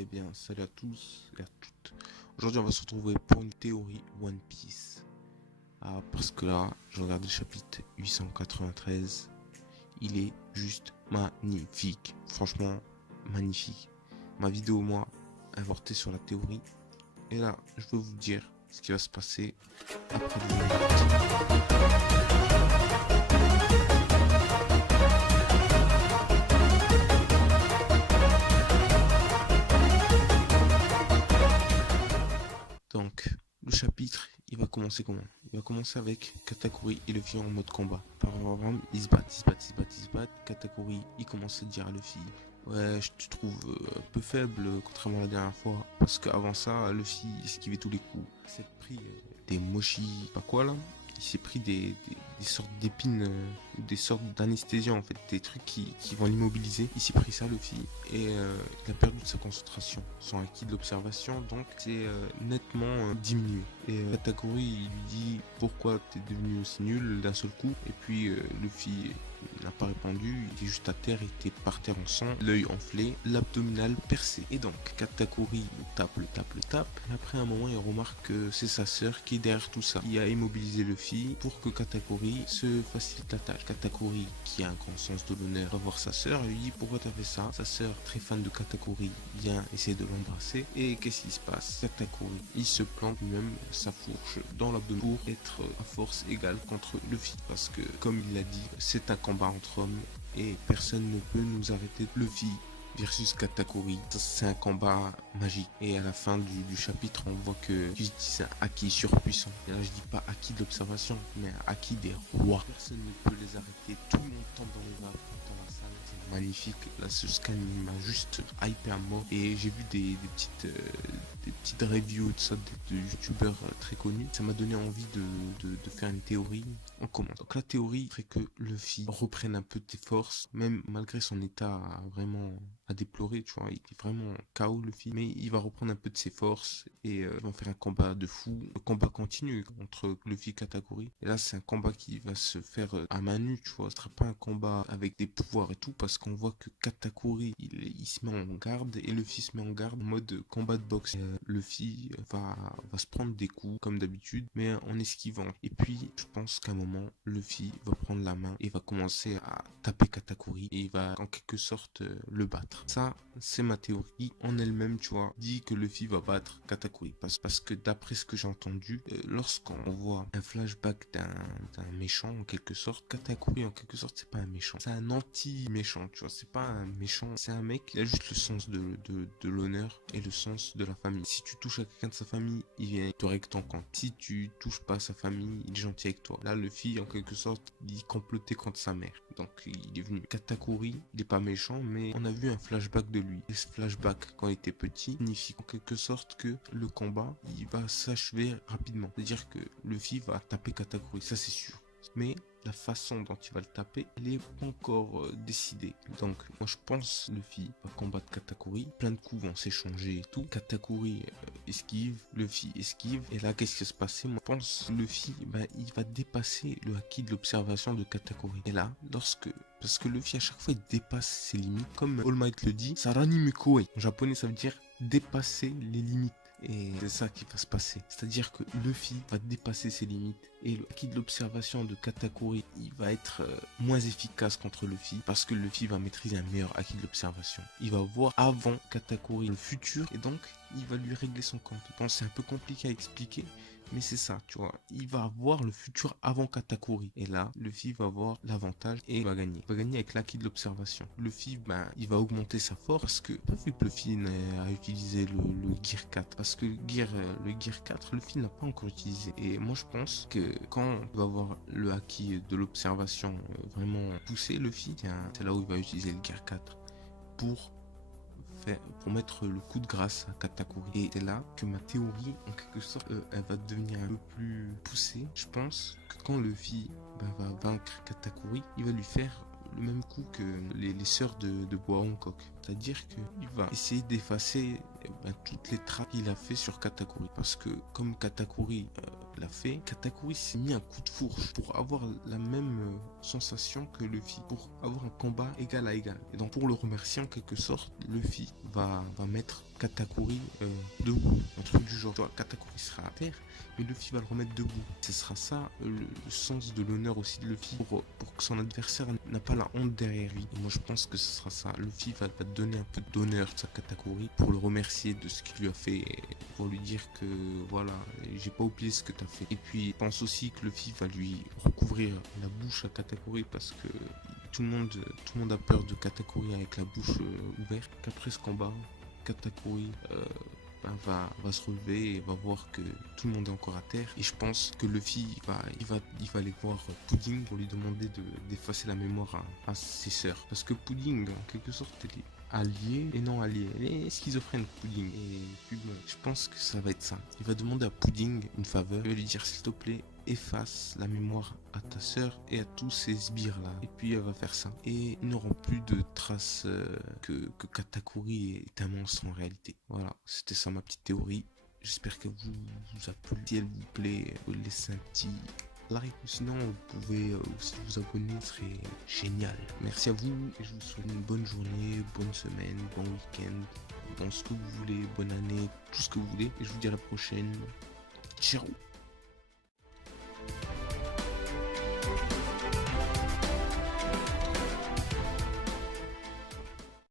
Eh bien, salut à tous et à toutes. Aujourd'hui, on va se retrouver pour une théorie One Piece. Ah, parce que là, je regarde le chapitre 893. Il est juste magnifique. Franchement, magnifique. Ma vidéo, moi, avortée sur la théorie. Et là, je veux vous dire ce qui va se passer après le générique. Donc, le chapitre, il va commencer comment? Il va commencer avec Katakuri et Luffy en mode combat. Par exemple, ils se battent, ils se battent, ils se battent, ils se battent. Katakuri, il commence à dire à Luffy, ouais, je te trouve un peu faible, contrairement à la dernière fois. Parce qu'avant ça, Luffy esquivait tous les coups. Il s'est pris des mochi, pas quoi là. Il s'est pris des sortes d'épines, des sortes d'anesthésiens en fait, des trucs qui vont l'immobiliser. Il s'est pris ça Luffy et il a perdu de sa concentration, son acquis de l'observation, donc c'est nettement diminué. Et Katakuri il lui dit pourquoi t'es devenu aussi nul d'un seul coup, et puis Luffy n'a pas répondu, il était juste à terre, il était par terre en sang, l'œil enflé, l'abdominal percé. Et donc Katakuri le tape, le tape, le tape, et après un moment il remarque que c'est sa sœur qui est derrière tout ça, qui a immobilisé Luffy pour que Katakuri se facilite la tâche. Katakuri, qui a un grand sens de l'honneur, va voir sa sœur et lui dit pourquoi t'as fait ça. Sa sœur, très fan de Katakuri, vient essayer de l'embrasser. Et qu'est-ce qui se passe? Katakuri, il se plante lui-même sa fourche dans l'abdomen pour être à force égale contre Luffy. Parce que, comme il l'a dit, c'est un combat entre hommes et personne ne peut nous arrêter. Luffy versus Katakuri, c'est un combat magique. Et à la fin du chapitre, on voit que c'est un haki surpuissant. Et là, je dis pas haki de l'observation, mais un haki des rois. Personne ne peut les arrêter. Tout le monde tombe dans les vagues, dans la salle. C'est magnifique. Là, ce scan m'a juste hyper à mort. Et j'ai vu des petites reviews de ça, de youtubeurs très connus. Ça m'a donné envie de faire une théorie. On commence. Donc la théorie ferait que Luffy reprenne un peu de ses forces, même malgré son état vraiment à déplorer, tu vois, il est vraiment KO Luffy, mais il va reprendre un peu de ses forces et ils vont faire un combat de fou. Le combat continue entre Luffy et Katakuri. Et là, c'est un combat qui va se faire à main nue, tu vois. Ce sera pas un combat avec des pouvoirs et tout, parce qu'on voit que Katakuri, il se met en garde et Luffy se met en garde en mode combat de boxe. Luffy va se prendre des coups comme d'habitude, mais en esquivant. Et puis, je pense qu'à un moment, Luffy va prendre la main et va commencer à taper Katakuri et il va en quelque sorte le battre. Ça, c'est ma théorie en elle-même, tu vois, dit que Luffy va battre Katakuri. Parce que d'après ce que j'ai entendu, lorsqu'on voit un flashback d'un méchant, en quelque sorte, Katakuri, en quelque sorte, c'est pas un méchant. C'est un anti-méchant, tu vois, c'est pas un méchant. C'est un mec qui a juste le sens de l'honneur et le sens de la famille. Si tu touches à quelqu'un de sa famille, il vient te règle ton compte. Si tu touches pas à sa famille, il est gentil avec toi. Là, Luffy, en quelque sorte, il complotait contre sa mère. Donc, il est venu. Katakuri, il est pas méchant, mais on a vu un flashback de lui. Et ce flashback, quand il était petit, signifie en quelque sorte que le combat, il va s'achever rapidement. C'est-à-dire que Luffy va taper Katakuri, ça c'est sûr. Mais la façon dont il va le taper, elle est pas encore décidée. Donc, moi je pense Luffy va combattre Katakuri. Plein de coups vont s'échanger et tout. Katakuri esquive, Luffy esquive. Et là, qu'est-ce qui va se passer? Moi, je pense Luffy, il va dépasser le acquis de l'observation de Katakuri. Et là, parce que Luffy à chaque fois il dépasse ses limites, comme All Might le dit, Sarani Koei. En japonais, ça veut dire dépasser les limites. Et c'est ça qui va se passer. C'est-à-dire que Luffy va dépasser ses limites et le acquis de l'observation de Katakuri, il va être moins efficace contre Luffy parce que Luffy va maîtriser un meilleur acquis de l'observation. Il va voir avant Katakuri le futur et donc il va lui régler son compte. Bon, c'est un peu compliqué à expliquer, mais c'est ça, tu vois. Il va voir le futur avant Katakuri. Et là, Luffy va voir l'avantage et il va gagner. Il va gagner avec l'acquis de l'observation. Luffy, il va augmenter sa force parce que, pas vu que Luffy n'a utilisé le Gear 4. Parce que le Gear 4, Luffy n'a pas encore utilisé. Et moi, je pense que quand il va avoir le acquis de l'observation vraiment poussé, Luffy, c'est là où il va utiliser le Gear 4 pour mettre le coup de grâce à Katakuri. Et c'est là que ma théorie, en quelque sorte, elle va devenir un peu plus poussée. Je pense que quand Luffy va vaincre Katakuri, il va lui faire le même coup que les sœurs de Boa Hancock. C'est-à-dire qu'il va essayer d'effacer toutes les traces qu'il a fait sur Katakuri. Parce que comme Katakuri l'a fait, Katakuri s'est mis un coup de fourche pour avoir la même sensation que Luffy, pour avoir un combat égal à égal. Et donc pour le remercier en quelque sorte, Luffy va mettre Katakuri debout, un truc du genre. Tu vois, Katakuri sera à terre, mais Luffy va le remettre debout. Ce sera ça le sens de l'honneur aussi de Luffy, pour que son adversaire n'a pas la honte derrière lui. Et moi je pense que ce sera ça. Luffy va donner un peu d'honneur à Katakuri pour le remercier de ce qu'il lui a fait, pour lui dire que voilà, j'ai pas oublié ce que tu as fait. Et puis je pense aussi que Luffy va lui recouvrir la bouche à Katakuri, parce que tout le monde a peur de Katakuri avec la bouche ouverte. Qu'après ce combat, Katakuri va se relever et va voir que tout le monde est encore à terre. Et je pense que Luffy va aller voir Pudding pour lui demander d'effacer la mémoire à ses sœurs. Parce que Pudding, en quelque sorte, elle est alliée et non alliée. Elle est schizophrène, Pudding. Et puis bon, je pense que ça va être ça. Il va demander à Pudding une faveur. Il va lui dire, s'il te plaît, efface la mémoire à ta sœur et à tous ces sbires là. Et puis elle va faire ça. Et ils n'auront plus de traces que Katakuri est un monstre en réalité. Voilà, c'était ça ma petite théorie. J'espère qu'elle vous a plu. Si elle vous plaît, laissez un petit like, ou sinon vous pouvez aussi vous abonner, ce serait génial. Merci à vous et je vous souhaite une bonne journée, bonne semaine, bon week-end, bon ce que vous voulez, bonne année, tout ce que vous voulez. Et je vous dis à la prochaine. Ciao.